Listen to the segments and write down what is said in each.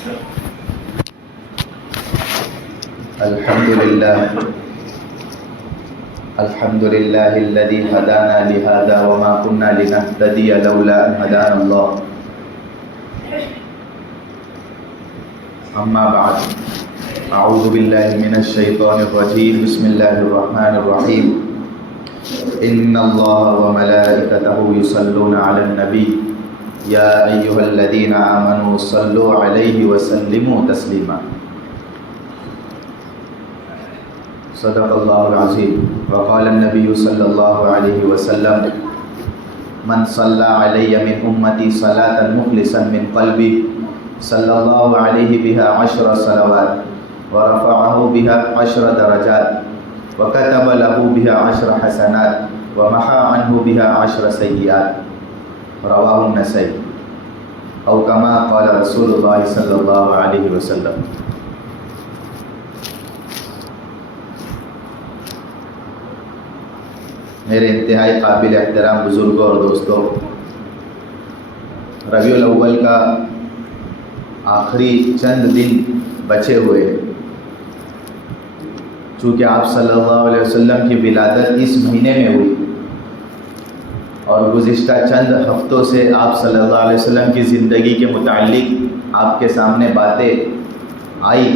الحمد لله الذي هدانا لهذا وما كنا لنهتدي لولا أن هدانا الله. أما بعد، أعوذ بالله من الشيطان الرجيم. بسم الله الرحمن الرحيم. إن الله وملائكته يصلون على النبي يا أيها الذين آمنوا صلوا عليه وسلموا تسليما. صدق الله العظيم. وقال النبي صلى الله عليه وسلم: من صلى علي من أمتي صلاة مخلصا من قلبي صلى الله عليه بها 10 صلوات ورفعه بها 10 درجات وكتب له بها 10 حسنات ومحى عنه بها 10 سيئات. رواه النسائی. او كما قال رسول الله صلی اللہ علیہ وسلم. میرے انتہائی قابل احترام بزرگوں اور دوستوں، ربیع الاول کا آخری چند دن بچے ہوئے. چونکہ آپ صلی اللہ علیہ وسلم کی ولادت اس مہینے میں ہوئی اور گزشتہ چند ہفتوں سے آپ صلی اللہ علیہ وسلم کی زندگی کے متعلق آپ کے سامنے باتیں آئی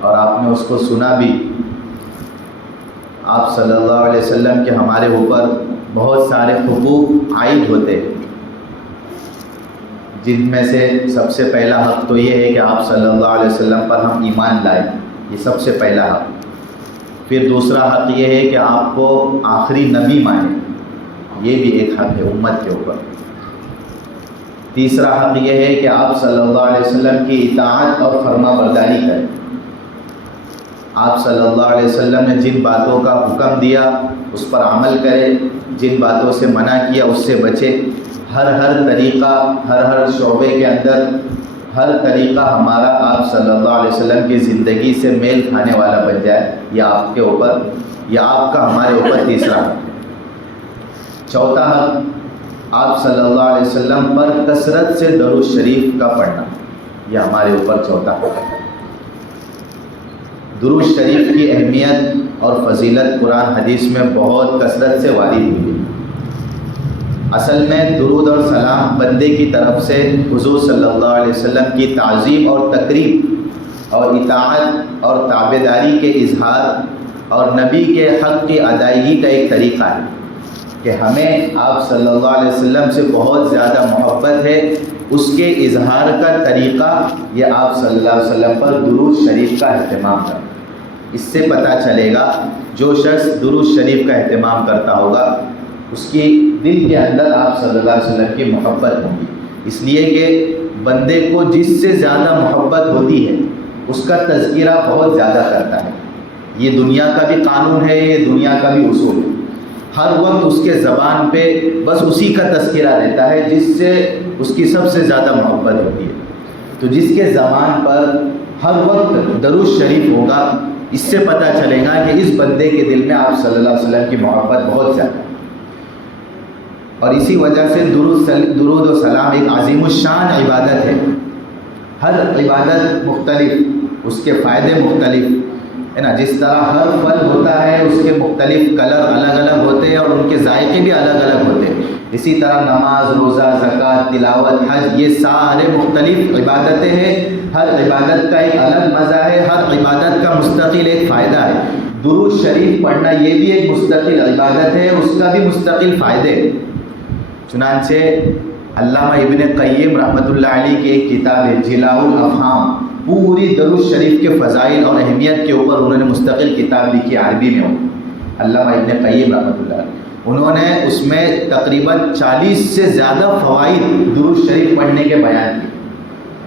اور آپ نے اس کو سنا بھی. آپ صلی اللہ علیہ وسلم کے ہمارے اوپر بہت سارے حقوق عائد ہوتے ہیں، جن میں سے سب سے پہلا حق تو یہ ہے کہ آپ صلی اللہ علیہ وسلم پر ہم ایمان لائیں. یہ سب سے پہلا حق. پھر دوسرا حق یہ ہے کہ آپ کو آخری نبی مانیں. یہ بھی ایک حق ہے امت کے اوپر. تیسرا حق یہ ہے کہ آپ صلی اللہ علیہ وسلم کی اطاعت اور فرما برداری کریں. آپ صلی اللہ علیہ وسلم نے جن باتوں کا حکم دیا اس پر عمل کرے، جن باتوں سے منع کیا اس سے بچے. ہر طریقہ، ہر شعبے کے اندر ہر طریقہ ہمارا آپ صلی اللہ علیہ وسلم کی زندگی سے میل کھانے والا بن جائے. یہ آپ کے اوپر، یا آپ کا ہمارے اوپر تیسرا حق. چوتھا حق، آپ صلی اللہ علیہ وسلم پر کثرت سے درود شریف کا پڑھنا. یہ ہمارے اوپر چوتھا حق ہے. درود شریف کی اہمیت اور فضیلت قرآن حدیث میں بہت کثرت سے وارد ہوئی. اصل میں درود اور سلام بندے کی طرف سے حضور صلی اللہ علیہ وسلم کی تعظیم اور تقریب اور اطاعت اور تابعداری کے اظہار اور نبی کے حق کی ادائیگی کا ایک طریقہ ہے کہ ہمیں آپ صلی اللہ علیہ وسلم سے بہت زیادہ محبت ہے. اس کے اظہار کا طریقہ یہ آپ صلی اللہ علیہ وسلم پر درود شریف کا اہتمام کرنا. اس سے پتہ چلے گا جو شخص درود شریف کا اہتمام کرتا ہوگا اس کی دل کے اندر آپ صلی اللہ علیہ وسلم کی محبت ہوگی. اس لیے کہ بندے کو جس سے زیادہ محبت ہوتی ہے اس کا تذکرہ بہت زیادہ کرتا ہے. یہ دنیا کا بھی قانون ہے، یہ دنیا کا بھی اصول ہے. ہر وقت اس کے زبان پہ بس اسی کا تذکرہ رہتا ہے جس سے اس کی سب سے زیادہ محبت ہوتی ہے. تو جس کے زبان پر ہر وقت درود شریف ہوگا، اس سے پتہ چلے گا کہ اس بندے کے دل میں آپ صلی اللہ علیہ وسلم کی محبت بہت زیادہ ہے. اور اسی وجہ سے درود و سلام ایک عظیم الشان عبادت ہے. ہر عبادت مختلف، اس کے فائدے مختلف ہے نا. جس طرح ہر پھل ہوتا ہے اس کے مختلف کلر الگ الگ ہوتے ہیں اور ان کے ذائقے بھی الگ الگ ہوتے ہیں. اسی طرح نماز، روزہ، زکوٰۃ، تلاوت، حج، یہ سارے مختلف عبادتیں ہیں. ہر عبادت کا ایک الگ مزہ ہے، ہر عبادت کا مستقل ایک فائدہ ہے. درود شریف پڑھنا یہ بھی ایک مستقل عبادت ہے، اس کا بھی مستقل فائدے. چنانچہ علامہ ابن قیم رحمۃ اللہ علیہ کی ایک کتاب ہے جلاء الافہام، پوری درود شریف کے فضائل اور اہمیت کے اوپر انہوں نے مستقل کتاب لکھی عربی میں. علامہ ابن قیم رحمۃ اللہ علیہ انہوں نے اس میں تقریباً 40 سے زیادہ فوائد درود شریف پڑھنے کے بیان کیے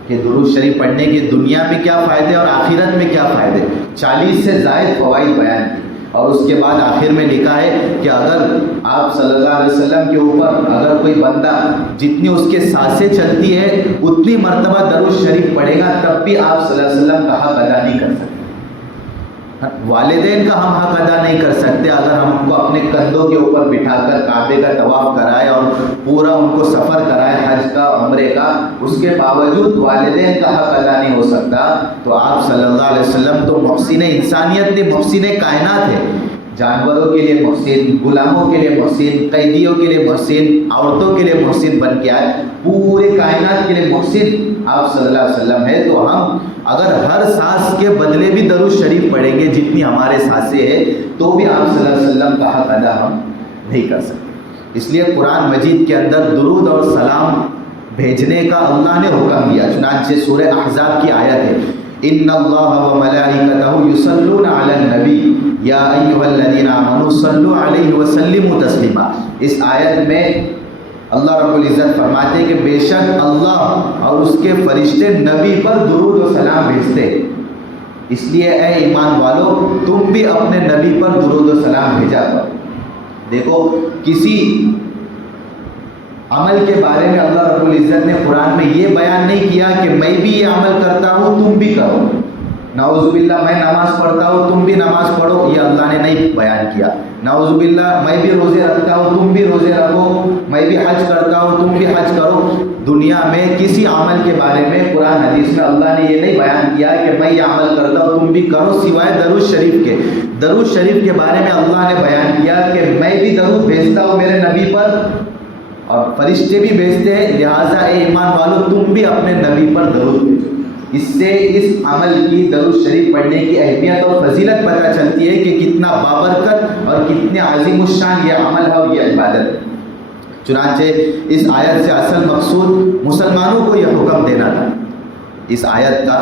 کہ درود شریف پڑھنے کے دنیا میں کیا فائدے اور آخرت میں کیا فائدے. 40 سے زائد فوائد بیان کیے. اور اس کے بعد آخر میں لکھا ہے کہ اگر آپ صلی اللہ علیہ وسلم کے اوپر اگر کوئی بندہ جتنی اس کے سانسیں چلتی ہے اتنی مرتبہ درود شریف پڑھے گا تب بھی آپ صلی اللہ علیہ وسلم کا حق ادا نہیں کر سکتے. والدین کا ہم حق ادا نہیں کر سکتے اگر ہم ان کو اپنے کندھوں کے اوپر بٹھا کر کعبے کا طواف کرائے اور پورا ان کو سفر کرائے حج کا عمرے کا، اس کے باوجود والدین کا حق ادا نہیں ہو سکتا، تو آپ صلی اللہ علیہ وسلم تو محسن انسانیت تھے، محسن کائنات ہے، جانوروں کے لیے محسن، غلاموں کے لیے محسن، قیدیوں کے لیے محسن، عورتوں کے لیے محسن بن کے آئے، پورے کائنات کے لیے محسن آپ صلی اللہ علیہ وسلم ہے۔ تو ہم اگر ہر سانس کے بدلے بھی درود شریف پڑھیں گے جتنی ہمارے سانسیں ہیں، تو بھی آپ صلی اللہ علیہ وسلم کا حق ادا ہم نہیں کر سکتے۔ اس لیے قرآن مجید کے اندر درود اور سلام بھیجنے کا اللہ نے حکم دیا، چنانچہ سورہ احزاب کی آیت ہے، ان اللہ وملائکتہ یصلون علی النبی یا ایھا الذین آمنوا صلوا علیہ وسلموا تسلیما۔ اس آیت میں اللہ رب العزت فرماتے ہیں کہ بے شک اللہ اور اس کے فرشتے نبی پر درود و سلام بھیجتے، اس لیے اے ایمان والو تم بھی اپنے نبی پر درود و سلام بھیجا کرو۔ دیکھو کسی عمل کے بارے میں اللہ رب العزت نے قرآن میں یہ بیان نہیں کیا کہ میں بھی یہ عمل کرتا ہوں تم بھی کرو، نعوذ باللہ میں نماز پڑھتا ہوں تم بھی نماز پڑھو، یہ اللہ نے نہیں بیان کیا۔ نعوذ باللہ میں بھی روزے رکھتا ہوں تم بھی روزے رکھو، میں بھی حج کرتا ہوں تم بھی حج کرو۔ دنیا میں کسی عمل کے بارے میں قرآن حدیث میں اللہ نے یہ نہیں بیان کیا کہ میں یہ عمل کرتا ہوں تم بھی کرو، سوائے درود شریف کے۔ درود شریف کے بارے میں اللہ نے بیان کیا کہ میں بھی درود بھیجتا ہوں میرے نبی پر اور فرشتے بھی بھیجتے ہیں، لہٰذا اے ایمان والو تم بھی اپنے نبی پر درود بھیجو۔ اس سے اس عمل کی درود شریف پڑھنے کی اہمیت اور فضیلت پتہ چلتی ہے کہ کتنا بابرکت اور کتنے عظیم الشان یہ عمل ہے اور یہ عبادت ہے۔ چنانچہ اس آیت سے اصل مقصود مسلمانوں کو یہ حکم دینا تھا، اس آیت کا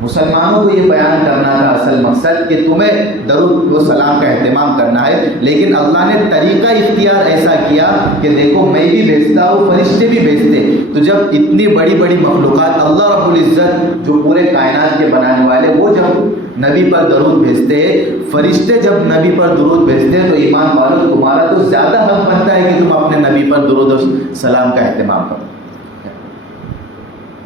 مسلمانوں کو یہ بیان کرنا تھا اصل مقصد کہ تمہیں درود و سلام کا اہتمام کرنا ہے، لیکن اللہ نے طریقہ اختیار ایسا کیا کہ دیکھو میں بھی بھیجتا ہوں فرشتے بھی بھیجتے۔ تو جب اتنی بڑی بڑی مخلوقات اللہ رب العزت جو پورے کائنات کے بنانے والے وہ جب نبی پر درود بھیجتے ہیں، فرشتے جب نبی پر درود بھیجتے ہیں، تو ایمان والو تمہارا تو زیادہ حق بنتا ہے کہ تم اپنے نبی پر درود و سلام کا اہتمام کرو۔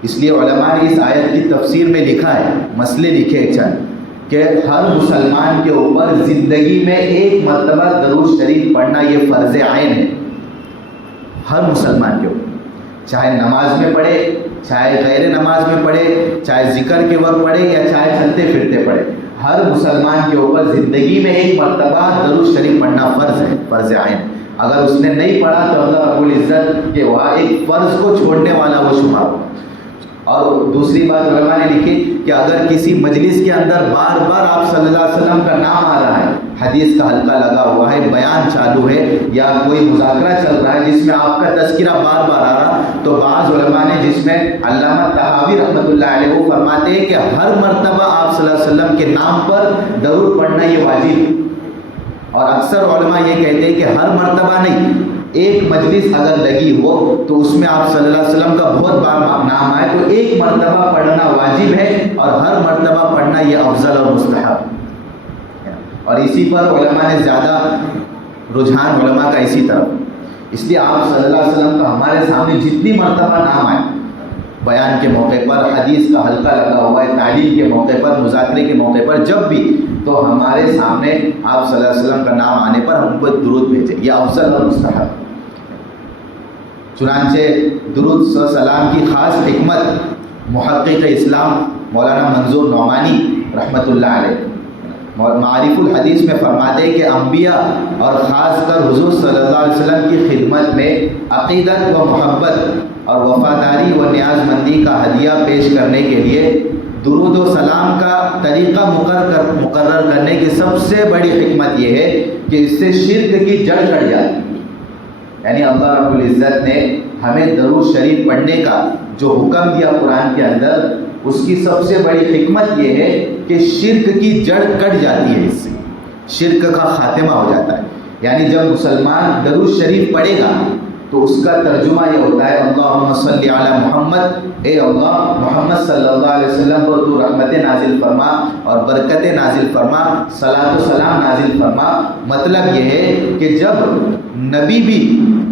اس لیے علماء نے اس آیت کی تفسیر میں لکھا ہے، مسئلے لکھے ایک چند کہ ہر مسلمان کے اوپر زندگی میں ایک مرتبہ درود شریف پڑھنا یہ فرض عین ہے، ہر مسلمان کے اوپر، چاہے نماز میں پڑھے، چاہے غیر نماز میں پڑھے، چاہے ذکر کے وقت پڑھے یا چاہے چلتے پھرتے پڑھے، ہر مسلمان کے اوپر زندگی میں ایک مرتبہ درود شریف پڑھنا فرض ہے، فرض عین۔ اگر اس نے نہیں پڑھا تو اللہ رب العزت کے وہاں ایک فرض کو چھوڑنے والا وہ شمار ہو۔ اور دوسری بات علماء نے لکھی کہ اگر کسی مجلس کے اندر بار بار آپ صلی اللہ علیہ وسلم کا نام آ رہا ہے، حدیث کا حلقہ لگا ہوا ہے، بیان چالو ہے یا کوئی مذاکرہ چل رہا ہے جس میں آپ کا تذکرہ بار بار آ رہا، تو بعض علماء نے جس میں علامہ طحاوی رحمۃ اللہ علیہ وہ فرماتے ہیں کہ ہر مرتبہ آپ صلی اللہ علیہ وسلم کے نام پر درود پڑھنا یہ واجب ہے، اور اکثر علماء یہ کہتے ہیں کہ ہر مرتبہ نہیں، ایک مجلس اگر لگی ہو تو اس میں آپ صلی اللہ علیہ وسلم کا بہت بار نام آئے تو ایک مرتبہ پڑھنا واجب ہے، اور ہر مرتبہ پڑھنا یہ افضل اور مستحب ہے۔ اور اسی پر علماء نے زیادہ رجحان علماء کا اسی طرف، اس لیے آپ صلی اللہ علیہ وسلم کا ہمارے سامنے جتنی مرتبہ نام آئے، بیان کے موقع پر، حدیث کا حلقہ لگا ہوا ہے، تعلیم کے موقع پر، مذاکرے کے موقع پر، جب بھی تو ہمارے سامنے آپ صلی اللہ علیہ وسلم کا نام آنے پر ہم کو درود بھیجیں، یہ افضل اور مستحب۔ چنانچہ درود و سلام کی خاص حکمت محقق اسلام مولانا منظور نعمانی رحمۃ اللہ علیہ معارف الحدیث میں فرماتے ہیں کہ انبیاء اور خاص کر حضور صلی اللہ علیہ وسلم کی خدمت میں عقیدت و محبت اور وفاداری و نیاز مندی کا ہدیہ پیش کرنے کے لیے درود و سلام کا طریقہ مقرر کرنے کی سب سے بڑی حکمت یہ ہے کہ اس سے شرک کی جڑ کٹ جاتی ہے۔ یعنی اللہ رب العزت نے ہمیں درود شریف پڑھنے کا جو حکم دیا قرآن کے اندر، اس کی سب سے بڑی حکمت یہ ہے کہ شرک کی جڑ کٹ جاتی ہے، اس سے شرک کا خاتمہ ہو جاتا ہے۔ یعنی جب مسلمان درود شریف پڑھے گا تو اس کا ترجمہ یہ ہوتا ہے اللہم صلی علی محمد، اے اللہ محمد صلی اللہ علیہ وسلم پر تو رحمت نازل فرما اور برکت نازل فرما، صلاۃ و سلام نازل فرما۔ مطلب یہ ہے کہ جب نبی بھی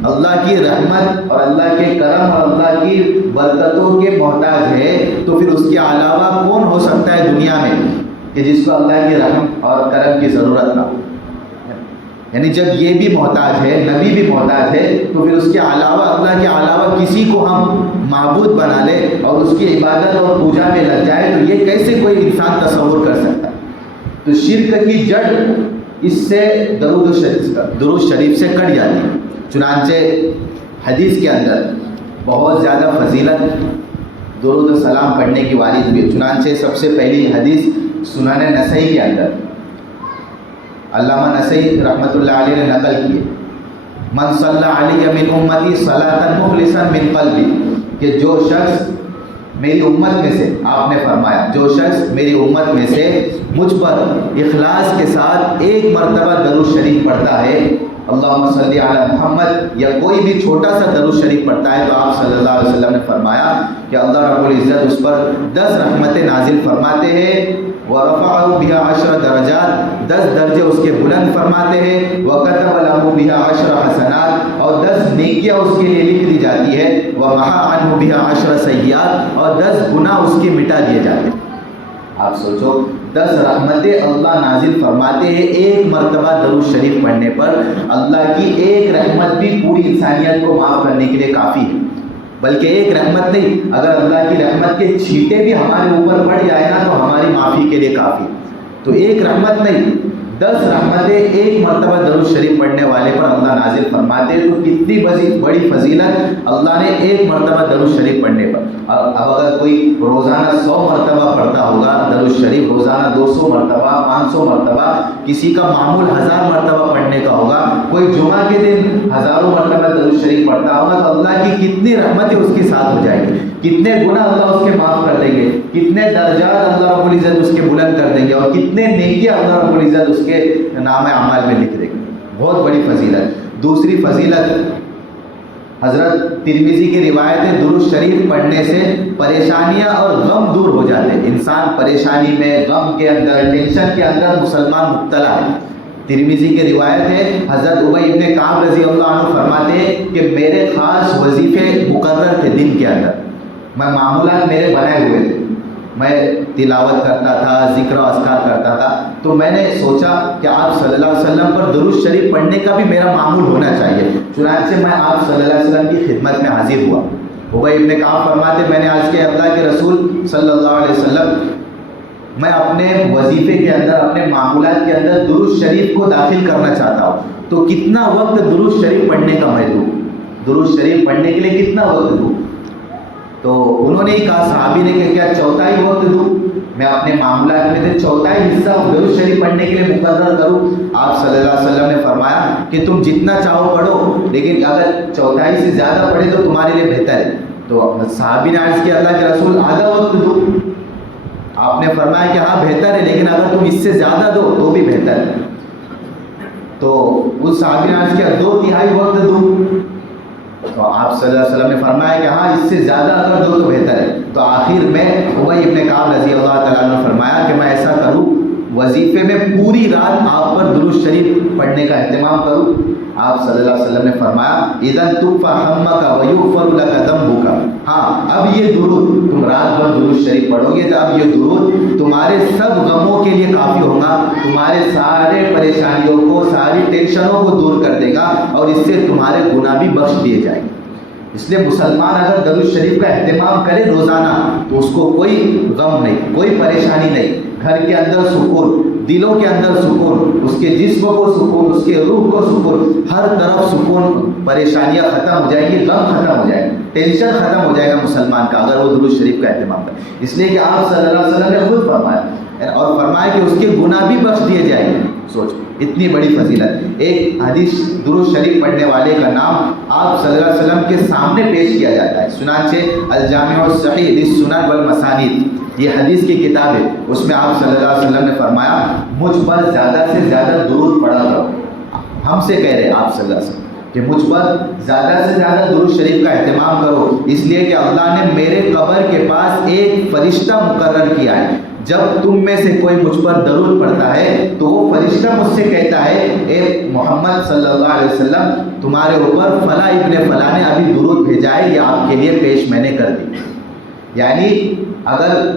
اللہ کی رحمت اور اللہ کے کرم اور اللہ کی برکتوں کے محتاج ہے تو پھر اس کے علاوہ کون ہو سکتا ہے دنیا میں کہ جس کو اللہ کی رحم اور کرم کی ضرورت نہ ہو. یعنی جب یہ بھی محتاج ہے، نبی بھی محتاج ہے، تو پھر اس کے علاوہ اللہ کے علاوہ کسی کو ہم معبود بنا لے اور اس کی عبادت اور پوجا میں لگ جائے، تو یہ کیسے کوئی انسان تصور کر سکتا ہے؟ تو شرک کی جڑ اس سے درود شریف سے کٹ جاتی ہے. چنانچہ حدیث کے اندر بہت زیادہ فضیلت درود و سلام پڑھنے کی وارد ہوئی ہے. چنانچہ سب سے پہلی حدیث سنن نسائی کے اندر علامہ نسائی رحمۃ اللہ علیہ نے نقل کی ہے، من صلی علی من امتی صلاۃ مخلصا من قلبی، کہ جو شخص میری امت میں سے، آپ نے فرمایا جو شخص میری امت میں سے مجھ پر اخلاص کے ساتھ ایک مرتبہ درود شریف پڑھتا ہے، اللہم صلی علی محمد، یا کوئی بھی چھوٹا سا درود شریف پڑھتا ہے، تو آپ صلی اللہ علیہ وسلم نے فرمایا کہ اللہ رب العزت اس پر 10 رحمتیں نازل فرماتے ہیں، وَرَفَعَهُ بِهَا 10 درجات، 10 درجے اس کے بلند فرماتے ہیں، وَكَتَبَ لَهُ بِهَا 10 حسنات، اور 10 نیکیاں اس کے لیے لکھ دی جاتی ہے، وَمَحَا عَنْهُ بِهَا 10 سیئات، اور 10 گناہ اس کے مٹا دیے جاتے ہیں. آپ سوچو 10 رحمتیں اللہ نازل فرماتے ہیں ایک مرتبہ درود شریف پڑھنے پر. اللہ کی ایک رحمت بھی پوری انسانیت کو معاف کرنے کے لیے کافی ہے، بلکہ ایک رحمت نہیں، اگر اللہ کی رحمت کے چھینٹے بھی ہمارے اوپر پڑ جائے نا تو ہماری معافی کے لیے کافی. تو ایک رحمت نہیں، 10 رحمتیں ایک مرتبہ درود شریف پڑھنے والے پر اللہ نازل فرماتے ہیں. تو کتنی بڑی فضیلت اللہ نے ایک مرتبہ درود شریف پڑھنے پر. اب اگر کوئی روزانہ 100 مرتبہ پڑھتا ہوگا درود شریف، روزانہ 200 مرتبہ، 500 مرتبہ، کسی کا معمول 1000 مرتبہ پڑھنے کا ہوگا، کوئی جمعہ کے دن ہزاروں مرتبہ درود شریف پڑھتا ہوگا، تو اللہ کی کتنی رحمتیں اس کے ساتھ ہو جائیں گی، کتنے گناہ اللہ اس کے معاف کر دیں گے، کتنے درجات اللہ رب العزت اس کے بلند کر دیں گے، اور کتنے نیکیاں اللہ رب العزت اس کے نام اعمال میں لکھ دیں گے. بہت بڑی فضیلت. دوسری فضیلت، حضرت ترمذی کی روایت ہے، درود شریف پڑھنے سے پریشانیاں اور غم دور ہو جاتے ہیں. انسان پریشانی میں، غم کے اندر، ٹینشن کے اندر مسلمان مبتلا ہے. ترمذی کی روایت ہے، حضرت ابی بن کعب رضی اللہ عنہ فرماتے ہیں کہ میرے خاص وظیفے مقرر تھے دن کے اندر، میں معمولات میرے بنائے ہوئے تھے، میں تلاوت کرتا تھا، ذکر و اذکار کرتا تھا. تو میں نے سوچا کہ آپ صلی اللہ علیہ وسلم پر درود شریف پڑھنے کا بھی میرا معمول ہونا چاہیے. چنانچہ میں آپ صلی اللہ علیہ وسلم کی خدمت میں حاضر ہوا. ابی بن کعب فرماتے میں نے آج کے اللہ کے رسول صلی اللہ علیہ وسلم، میں اپنے وظیفے کے اندر، اپنے معمولات کے اندر درود شریف کو داخل کرنا چاہتا ہوں، تو کتنا وقت درود شریف پڑھنے کا میں دوں، درود شریف پڑھنے کے لیے کتنا وقت دوں؟ تو انہوں نے کہا، صحابی نے کہ کیا چوتھائی وقت دوں؟ میں اپنے معاملات میں سے چوتھائی حصہ درود شریف پڑھنے کے لیے مقرر کروں؟ آپ صلی اللہ علیہ وسلم نے فرمایا کہ تم جتنا چاہو پڑھو، لیکن اگر چوتھائی سے زیادہ پڑھے تو تمہارے لیے بہتر ہے. تو صحابی نے عرض کیا، اللہ کے رسول آدھا وقت دوں؟ آپ نے فرمایا کہ ہاں بہتر ہے، لیکن اگر تم اس سے زیادہ دو تو بھی بہتر ہے. تو اس صحابی نے عرض کیا 2/3 وقت دوں؟ تو آپ صلی اللہ علیہ وسلم نے فرمایا کہ ہاں اس سے زیادہ اگر دو تو بہتر ہے. تو آخر میں ابی بن کعب رضی اللہ تعالیٰ عنہ نے فرمایا کہ میں ایسا کروں، وظیفے میں پوری رات آپ پر درود شریف پڑھنے کا اہتمام کروں. آپ صلی اللہ علیہ وسلم نے فرمایا اذا تکفی ہمک ویغفر لک ذنبک، ہاں اب یہ درود تم رات بھر درود شریف پڑھو گے تو اب یہ درود تمہارے سب غموں کے لیے کافی ہوگا، تمہارے سارے پریشانیوں کو، ساری ٹینشنوں کو دور کر دے گا، اور اس سے تمہارے گناہ بھی بخش دیے جائیں گے. اس لیے مسلمان اگر درود شریف کا اہتمام کرے روزانہ تو اس کو کوئی غم نہیں، کوئی پریشانی نہیں، گھر کے اندر سکون، دلوں کے اندر سکون، اس کے جسم کو سکون، اس کے روح کو سکون، ہر طرف سکون، پریشانیاں ختم ہو جائیں گی، غم ختم ہو جائے گا، ٹینشن ختم ہو جائے گا مسلمان کا اگر وہ درود شریف کا اہتمام کرے. اس لیے کہ آپ صلی اللہ علیہ وسلم نے خود فرمایا، اور فرمایا کہ اس کے گناہ بھی بخش دیے جائیں گے. سوچ اتنی بڑی فضیلت. ایک حدیث درود شریف پڑھنے والے کا نام آپ صلی اللہ علیہ وسلم کے سامنے پیش کیا جاتا ہے. چنانچہ الجامع الصحیح للسنن والمسانید، یہ حدیث کی کتاب ہے، اس میں آپ صلی اللہ علیہ وسلم نے فرمایا مجھ پر زیادہ سے زیادہ درود پڑھا کرو. ہم سے کہہ رہے ہیں آپ صلی اللہ علیہ وسلم کہ مجھ پر زیادہ سے زیادہ درود شریف کا اہتمام کرو، اس لیے کہ اللہ نے میرے قبر کے پاس ایک فرشتہ مقرر کیا ہے. جب تم میں سے کوئی مجھ پر درود پڑھتا ہے تو وہ فرشتہ مجھ سے کہتا ہے اے محمد صلی اللہ علیہ وسلم تمہارے اوپر فلاں ابن فلاں نے ابھی درود بھیجا ہے، یہ آپ کے لیے پیش میں نے کر دی. یعنی اگر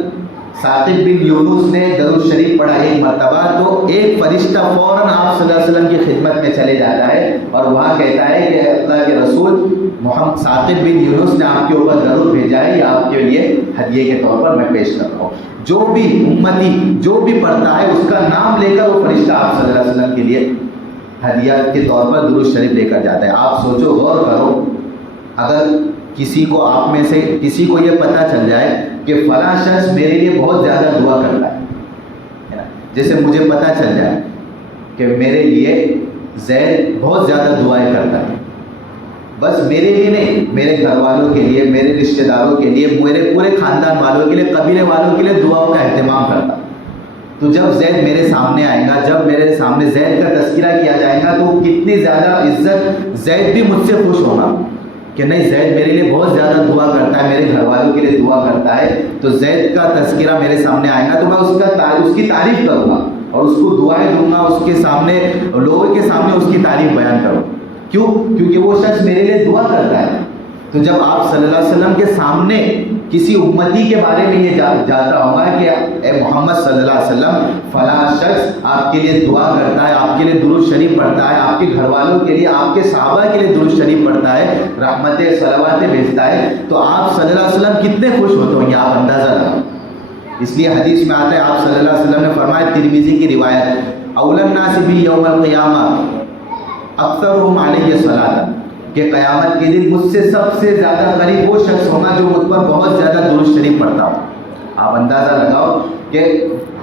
ثاقب بن یونس نے درود شریف پڑھا ایک مرتبہ، تو ایک فرشتہ فوراً آپ صلی اللہ علیہ وسلم کی خدمت میں چلے جاتا ہے اور وہاں کہتا ہے کہ اللہ کے رسول محمد ثاقب بن یونس نے آپ کے اوپر درود بھیجا ہے، یہ آپ کے لیے ہدیے کے طور پر میں پیش کر رہا ہوں۔ جو بھی امتی جو بھی پڑھتا ہے اس کا نام لے کر وہ فرشتہ آپ صلی اللہ علیہ وسلم کے لیے ہدیہ کے طور پر درود شریف لے کر جاتا ہے۔ آپ سوچو، غور کرو، اگر کسی کو آپ میں سے کسی کو یہ پتہ چل جائے کہ فلاں شخص میرے لیے بہت زیادہ دعا کرتا ہے، جیسے مجھے پتہ چل جائے کہ میرے لیے زید بہت زیادہ دعائیں کرتا ہے، بس میرے لیے نہیں، میرے گھر والوں کے لیے، میرے رشتہ داروں کے لیے، میرے پورے خاندان والوں کے لیے، قبیلے والوں کے لیے دعاؤں کا اہتمام کرتا ہے، تو جب زید میرے سامنے آئے گا، جب میرے سامنے زید کا تذکرہ کیا جائے گا تو کتنی زیادہ عزت، زید بھی مجھ سے خوش ہوگا کہ نہیں، زید میرے لیے بہت زیادہ دعا کرتا ہے، میرے گھر والوں کے لیے دعا کرتا ہے، تو زید کا تذکرہ میرے سامنے آئے گا تو میں اس کی تعریف کروں گا اور اس کو دعائیں دوں گا، اس کے سامنے، لوگوں کے سامنے اس کی تعریف بیان کروں۔ کیوں؟ کیونکہ وہ شخص میرے لیے دعا کرتا ہے۔ تو جب آپ صلی اللہ علیہ وسلم کے سامنے کسی امتی کے بارے میں یہ جاتا ہوگا کہ اے محمد صلی اللہ علیہ وسلم فلاں شخص آپ کے لیے دعا کرتا ہے، آپ کے لیے درود شریف پڑھتا ہے، آپ کے گھر والوں کے لیے، آپ کے صحابہ کے لیے درود شریف پڑھتا ہے، رحمتیں صلواتیں بھیجتا ہے، تو آپ صلی اللہ علیہ وسلم کتنے خوش ہوتے ہوں گے، آپ اندازہ لگاؤ۔ اس لیے حدیث میں آتا ہے، آپ صلی اللہ علیہ وسلم نے فرمایا، ترمذی کی روایت، اول الناس بی یوم القیامہ اکثرہم علیہ صلاۃ، کہ قیامت کے دن مجھ سے سب سے زیادہ قریب وہ شخص ہوگا جو مجھ پر بہت زیادہ درود شریف پڑھتا ہو۔ آپ اندازہ لگاؤ کہ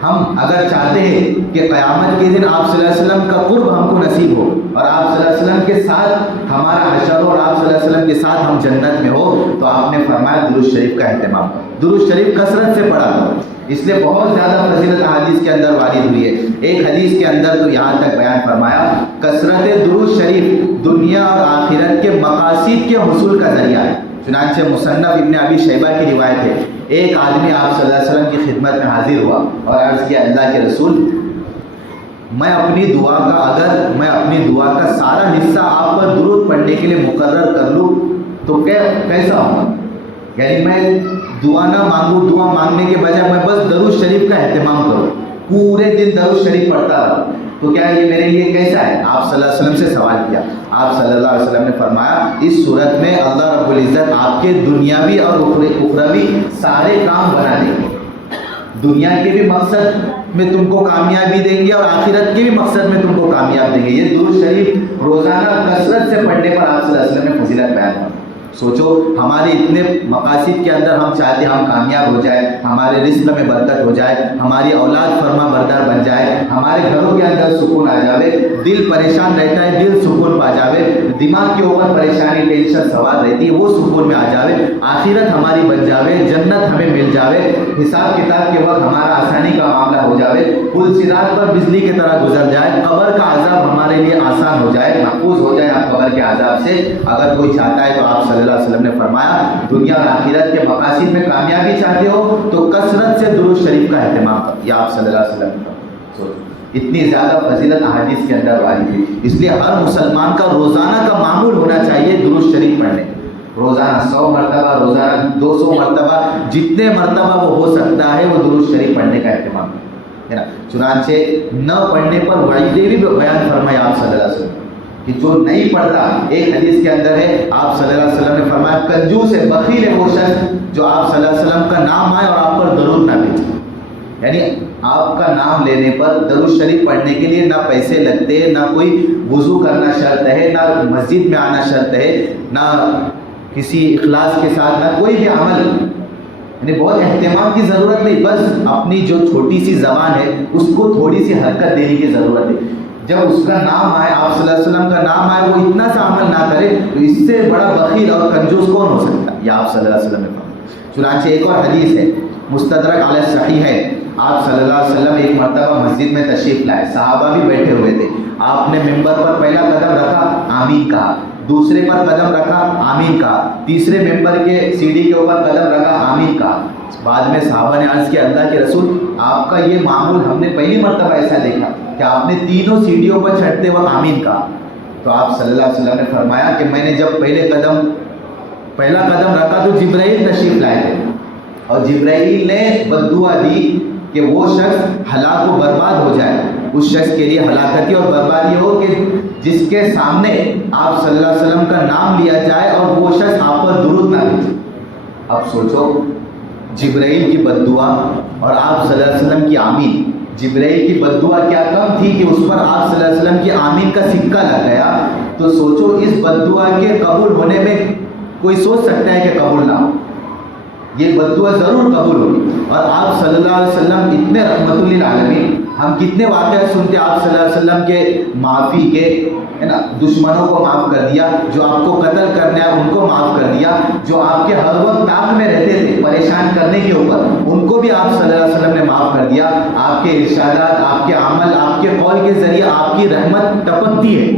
ہم اگر چاہتے ہیں کہ قیامت کے دن آپ صلی اللہ علیہ وسلم کا قرب ہم کو نصیب ہو اور آپ صلی اللہ علیہ وسلم کے ساتھ ہمارا حشر ہو اور آپ صلی اللہ علیہ وسلم کے ساتھ ہم جنت میں ہو، تو آپ نے فرمایا درود شریف کا اہتمام کرو، درود شریف کثرت سے پڑھا کرو۔ اس لیے بہت زیادہ فضیلت حدیث کے اندر وارد ہوئی ہے۔ ایک حدیث کے اندر تو یہاں تک بیان فرمایا، کثرت درود شریف دنیا اور آخرت کے مقاصد کے حصول کا ذریعہ ہے۔ چنانچہ مصنف ابن ابی شیبہ کی روایت ہے، ایک آدمی آپ صلی اللہ علیہ وسلم کی خدمت میں حاضر ہوا اور عرض کیا، اللہ کے رسول، میں اپنی دعا کا سارا حصہ آپ پر درود پڑھنے کے لیے مقرر کر لوں تو کیسا ہوگا؟ یعنی میں دعا نہ مانگوں، دعا مانگنے کے بجائے میں بس درود شریف کا اہتمام کروں، پورے دن درود شریف پڑھتا رہوں، تو کیا یہ میرے لیے کیسا ہے؟ آپ صلی اللہ علیہ وسلم سے سوال کیا۔ آپ صلی اللہ علیہ وسلم نے فرمایا، اس صورت میں اللہ رب العزت آپ کے دنیاوی اور اخروی سارے کام بنا دیں گے، دنیا کے بھی مقصد میں تم کو کامیابی دیں گے اور آخرت کے بھی مقصد میں تم کو کامیاب دیں گے۔ یہ درود شریف روزانہ کثرت سے پڑھنے پر آپ صلی اللہ علیہ وسلم نے فضیلت بیان کی۔ سوچو، ہمارے اتنے مقاصد کے اندر ہم چاہتے ہیں ہم کامیاب ہو جائے، ہمارے رزق میں برکت ہو جائے، ہماری اولاد فرما بردار بن جائے، ہمارے گھروں کے اندر سکون آ جاوے، دل پریشان رہتا ہے دل سکون پا جاوے، دماغ کے اوپر پریشانی ٹینشن سوار رہتی ہے وہ سکون میں آ جاوے، آخرت ہماری بن جاوے، جنت ہمیں مل جاوے، حساب کتاب کے وقت ہمارا آسانی کا معاملہ ہو جاوے، پل صراط پر بجلی کی طرح گزر جائے، قبر کا عذاب ہمارے لیے آسان ہو جائے، محفوظ ہو جائے آپ قبر کے عذاب سے۔ اگر کوئی چاہتا ہے تو آپ صلی اللہ علیہ وسلم نے فرمایا، دنیا اور آخرت کے مقاصد میں کامیابی چاہتے ہو تو کثرت سے درود شریف کا اہتمام کرو، یہ آپ صلی اللہ علیہ وسلم نے اتنی زیادہ فضیلت احادیث کے اندر وارد ہے۔ اس لیے ہر مسلمان کا روزانہ کا معمول ہونا چاہیے درود شریف پڑھنے، روزانہ 100 مرتبہ، روزانہ 200 مرتبہ، جتنے مرتبہ وہ ہو سکتا ہے وہ درود شریف پڑھنے کا اہتمام ہے نا۔ چنانچہ نہ پڑھنے پر وعیدیں بھی بیان فرمایا آپ صلی اللہ علیہ وسلم کہ جو نہیں پڑھتا، ایک حدیث کے اندر ہے آپ صلی اللہ علیہ وسلم نے فرمایا، کنجوس ہے، بخیل ہے وہ شخص جو آپ صلی اللہ علیہ وسلم کا نام آئے اور آپ پر درود نہ بھیجے۔ یعنی آپ کا نام لینے پر درود شریف پڑھنے کے لیے نہ پیسے لگتے، نہ کوئی وضو کرنا شرط ہے، نہ مسجد میں آنا شرط ہے، نہ کسی اخلاص کے ساتھ نہ کوئی بھی عمل، یعنی بہت اہتمام کی ضرورت نہیں، بس اپنی جو چھوٹی سی زبان ہے اس کو تھوڑی سی حرکت دینے کی ضرورت ہے۔ جب اس کا نام آئے، آپ صلی اللہ علیہ وسلم کا نام آئے، وہ اتنا سا عمل نہ کرے تو اس سے بڑا بخیل اور کنجوس کون ہو سکتا ہے؟ یہ آپ صلی اللہ علیہ وسلم نے فرمایا۔ چنانچہ ایک اور حدیث ہے، مستدرک علی الصحیح ہے، آپ صلی اللہ علیہ وسلم ایک مرتبہ مسجد میں تشریف لائے، صحابہ بھی بیٹھے ہوئے تھے، آپ نے ممبر پر پہلا قدم رکھا، آمین کہا، دوسرے پر قدم رکھا، آمین کہا، تیسرے ممبر کے سیڑھی کے اوپر قدم رکھا، آمین کہا۔ بعد میں صحابہ نے عرض کیا، اللہ کے رسول، آپ کا یہ معمول ہم نے پہلی مرتبہ ایسا دیکھا کہ آپ نے تینوں سیڑھیوں پر چڑھتے وقت آمین کہا۔ تو آپ صلی اللہ علیہ وسلم نے فرمایا کہ میں نے جب پہلا قدم رکھا تو جبرائیل تشریف لائے تھے، اور جبرائیل نے بد دعا دی کہ وہ شخص ہلاک و برباد ہو جائے، اس شخص کے لیے ہلاکتی اور بربادی ہو کہ جس کے سامنے آپ صلی اللہ علیہ وسلم کا نام لیا جائے اور وہ شخص آپ پر درود نہ بھیجے۔ اب سوچو، جبرائیل کی بد دعا اور آپ صلی اللہ علیہ وسلم کی آمین۔ جبرائیل کی بد دعا کیا کم تھی کہ اس پر آپ صلی اللہ علیہ وسلم کی آمین کا سکہ لگ گیا، تو سوچو اس بد دعا کے قبول ہونے میں کوئی سوچ سکتا ہے کہ قبول نہ ہو؟ یہ بد دعا ضرور قبول ہوگی۔ اور آپ صلی اللہ علیہ وسلم اتنے رحمت للعالمین، ہم کتنے واقعات سنتے آپ صلی اللہ علیہ وسلم کے معافی کے، ہے نا، دشمنوں کو معاف کر دیا، جو آپ کو قتل کرنے آئے ان کو معاف کر دیا، جو آپ کے ہر وقت تاب میں رہتے تھے پریشان کرنے کے اوپر، ان کو بھی آپ صلی اللہ علیہ وسلم نے معاف کر دیا۔ آپ کے ارشادات، آپ کے عمل، آپ کے قول کے ذریعے آپ کی رحمت ٹپکتی ہے۔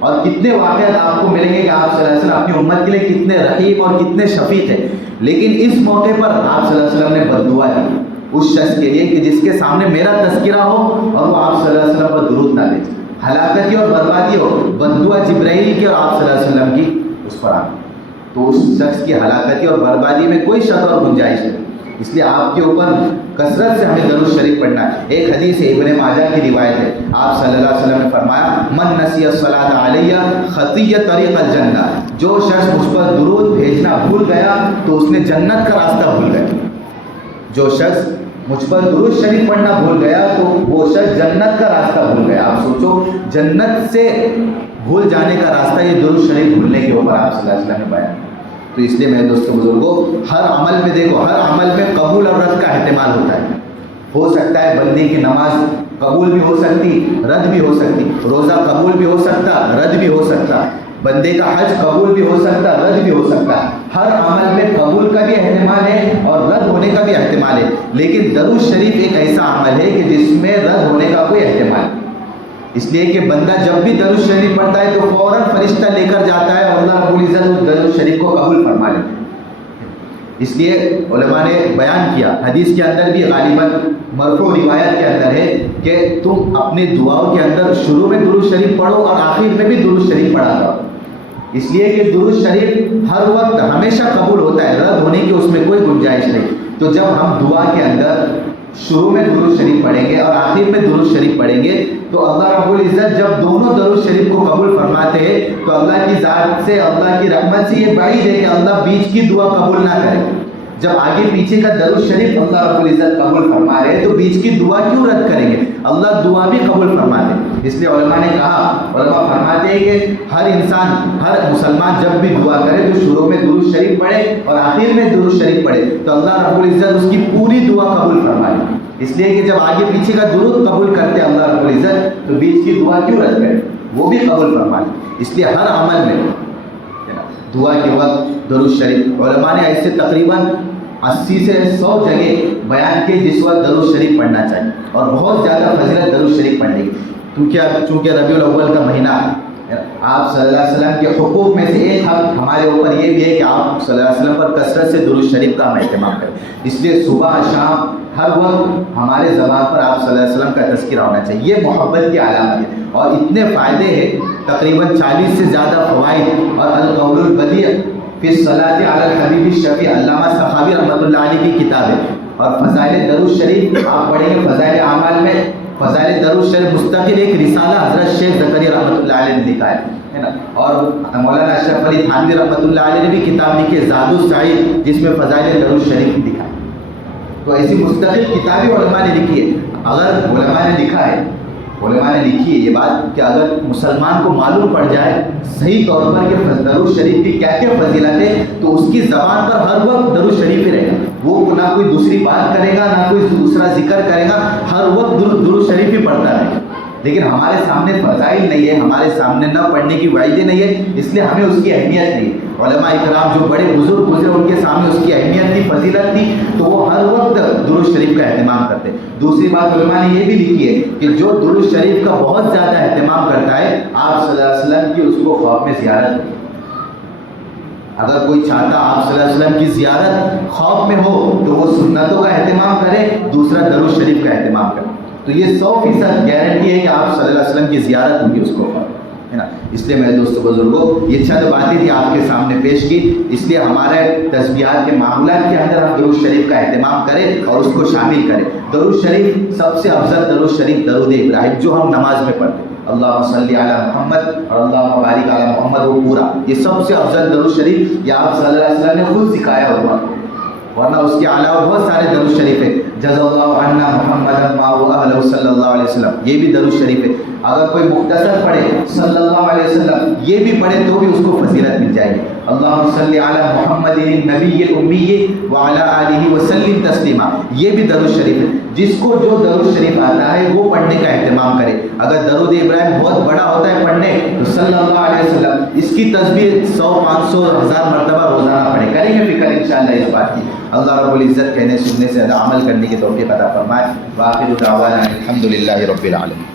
اور کتنے واقعات آپ کو ملیں گے کہ آپ صلی اللہ علیہ وسلم اپنی امت کے لیے کتنے رحیم اور کتنے شفیق ہیں۔ لیکن اس موقع پر آپ صلی اللہ علیہ وسلم نے بد دعا دی اس شخص کے لیے کہ جس کے سامنے میرا تذکرہ ہو اور وہ آپ صلی اللہ علیہ وسلم پر درود نہ بھیجے، ہلاکتی اور بربادی ہو۔ بد دعا جبرائیل کی اور آپ صلی اللہ علیہ وسلم کی اس پر آئی، تو اس شخص کی ہلاکتی اور بربادی میں کوئی شک اور گنجائش نہیں۔ اس لیے آپ کے اوپر کثرت سے ہمیں درود شریف پڑھنا ہے۔ ایک حدیث ابن ماجہ کی روایت ہے، آپ صلی اللہ علیہ وسلم نے فرمایا، من نسی الصلاۃ علیہ خطی طریق الجنہ، جو شخص مجھ پر درود بھیجنا بھول گیا تو اس نے جنت کا راستہ بھول گیا۔ جو شخص مجھ پر درود شریف پڑھنا بھول گیا تو وہ شخص جنت کا راستہ بھول گیا۔ آپ سوچو، جنت سے بھول جانے کا راستہ یہ درود شریف بھولنے کے اوپر آپ صلی اللہ علیہ وسلم نے بیان۔ تو اس لیے میرے دوستوں بزرگوں، ہر عمل میں دیکھو، ہر عمل میں قبول اور رد کا احتمال ہوتا ہے۔ ہو سکتا ہے بندے کی نماز قبول بھی ہو سکتی، رد بھی ہو سکتی، روزہ قبول بھی ہو سکتا، رد بھی ہو سکتا، بندے کا حج قبول بھی ہو سکتا، رد بھی ہو سکتا۔ ہر عمل میں قبول کا بھی احتمال ہے اور رد ہونے کا بھی احتمال ہے، لیکن درود شریف ایک ایسا عمل ہے کہ جس میں رد ہونے کا کوئی احتمال نہیں۔ اس لیے کہ بندہ جب بھی درود شریف پڑھتا ہے تو فوراً فرشتہ لے کر جاتا ہے اور اللہ رب العزت اس درود شریف کو قبول فرما لیتے ہیں۔ اس لیے علماء نے بیان کیا، حدیث کے اندر بھی غالباً مرفوع روایت کے اندر ہے کہ تم اپنے دعاؤں کے اندر شروع میں درود شریف پڑھو اور آخر میں بھی درود شریف پڑھا کرو، اس لیے کہ درود شریف ہر وقت ہمیشہ قبول ہوتا ہے، رد ہونے کی اس میں کوئی گنجائش نہیں۔ تو جب ہم دعا کے اندر شروع میں درود شریف پڑھیں گے اور آخر میں درود شریف پڑھیں گے تو اللہ رب العزت جب دونوں درود شریف کو قبول فرماتے ہیں تو اللہ کی ذات سے، اللہ کی رحمت سے یہ بعید ہے کہ اللہ بیچ کی دعا قبول نہ کرے۔ جب آگے پیچھے کا درود شریف اللہ رب العزت قبول فرما رہے تو بیچ کی دعا کیوں رد کریں گے؟ اللہ دعا بھی قبول فرماتے ہیں۔ اس لیے علماء نے کہا، علماء فرماتے ہیں کہ ہر انسان، ہر مسلمان جب بھی دعا کرے تو شروع میں درود شریف پڑھے اور آخر میں درود شریف پڑھے تو اللہ رب العزت اس کی پوری دعا قبول فرمائے۔ اس لیے کہ جب آگے پیچھے کا درود قبول کرتے اللہ رب العزت تو بیچ کی دعا کیوں رد کرے، وہ بھی قبول فرمائے۔ اس لیے ہر عمل میں دعا کے وقت درود شریف، علماء نے ایسے تقریباً 80 سے 100 جگہ بیان کے جس وقت درود شریف پڑھنا چاہیے اور بہت زیادہ فضیلت درود شریف پڑھنے کی، چونکہ ربیع الاول کا مہینہ، آپ صلی اللہ علیہ وسلم کے حقوق میں سے ایک حق ہمارے اوپر یہ بھی ہے کہ آپ صلی اللہ علیہ وسلم پر کثرت سے درود شریف کا ہم اہتمام کریں۔ اس لیے صبح شام ہر وقت ہمارے زبان پر آپ صلی اللہ علیہ وسلم کا تذکرہ ہونا چاہیے، یہ محبت کی علامت ہے اور اتنے فائدے ہیں، تقریباً 40 سے زیادہ فوائد۔ اور القول البدیع فی الصلاۃ علی الحبیب الشفیع، علامہ سخاوی رحمۃ اللہ علیہ کی کتاب ہے۔ اور فضائل درود شریف آپ پڑھیں گے، فضائل اعمال میں فضائل درود شریف مستقل ایک رسالہ حضرت شیخ زکریا رحمۃ اللہ علیہ نے لکھا ہے نا، اور مولانا اشرف علی تھانوی رحمۃ اللہ علیہ نے بھی کتاب لکھی ہے زاد السعید، جس میں فضائل درود شریف لکھا ہے۔ تو ایسی مستقل کتابیں علماء نے لکھی ہے۔ اگر علماء نے لکھا ہے، علماء نے لکھی ہے یہ بات کہ اگر مسلمان کو معلوم پڑ جائے صحیح طور پر کہ درود شریف کی کیا کیا فضیلت ہے تو اس کی زبان پر ہر وقت درود شریف ہی رہے گا، وہ نہ کوئی دوسری بات کرے گا، نہ کوئی دوسرا ذکر کرے گا، ہر وقت درود شریف ہی پڑھتا رہے گا۔ لیکن ہمارے سامنے فضائل نہیں ہے، ہمارے سامنے نہ پڑھنے کی وعیدیں نہیں ہے، اس لیے ہمیں اس کی اہمیت نہیں ہے۔ علماء اکرام جو بڑے بزرگ گزرے ان کے سامنے اس کی اہمیت تھی، فضیلت تھی، تو وہ ہر وقت درود شریف کا اہتمام کرتے۔ دوسری بات علماء نے یہ بھی لکھی ہے کہ جو درود شریف کا بہت زیادہ اہتمام کرتا ہے آپ صلی اللہ علیہ وسلم کی اس کو خواب میں زیارت ہوتی ہے۔ اگر کوئی چاہتا آپ صلی اللہ علیہ وسلم کی زیارت خواب میں ہو تو وہ سنتوں کا اہتمام کرے، دوسرا درود شریف کا اہتمام کرے، تو یہ 100% گارنٹی ہے کہ آپ صلی اللہ علیہ وسلم کی زیارت ہوگی اس کو خواب، ہے نا. اس لیے میرے دوستوں بزرگوں یہ چند باتیں تھی آپ کے سامنے پیش کی. اس لیے ہمارے تسبیحات کے معاملات کے اندر ہم درود شریف کا اہتمام کریں اور اس کو شامل کریں. درود شریف سب سے افضل درود شریف درود ابراہیم جو ہم نماز میں پڑھتے ہیں, اللہم صلی علی محمد اور اللہم بارک علی محمد, وہ پورا یہ سب سے افضل درود شریف یہ آپ صلی اللہ علیہ وسلم نے خود سکھایا ہوا, ورنہ اس کے علاوہ بہت سارے درود شریف ہے. جزا اللہ عنا محمد ما هو اہلہ صلی اللہ علیہ وسلم, یہ بھی درود شریف ہے. اگر کوئی مختصر پڑھے صلی اللہ علیہ وسلم یہ بھی پڑھے تو بھی اس کو فضیلت مل جائے گی. اللہم صلی علی محمد النبی الامی وعلی آلہ وسلم تسلیما, یہ بھی درود شریف ہے. جس کو جو درود شریف آتا ہے وہ پڑھنے کا اہتمام کرے. اگر درود ابراہیم بہت بڑا ہوتا ہے پڑھنے تو صلی اللہ علیہ وسلم اس کی تسبیح 100 500 1000 مرتبہ روزانہ پڑھے. کریں گے فکر انشاءاللہ اس بات کی. اللہ رب العزت کہنے سننے سے عمل کرنے کی توفیق عطا فرمائے. وآخر دعوانا الحمدللہ رب العالمین.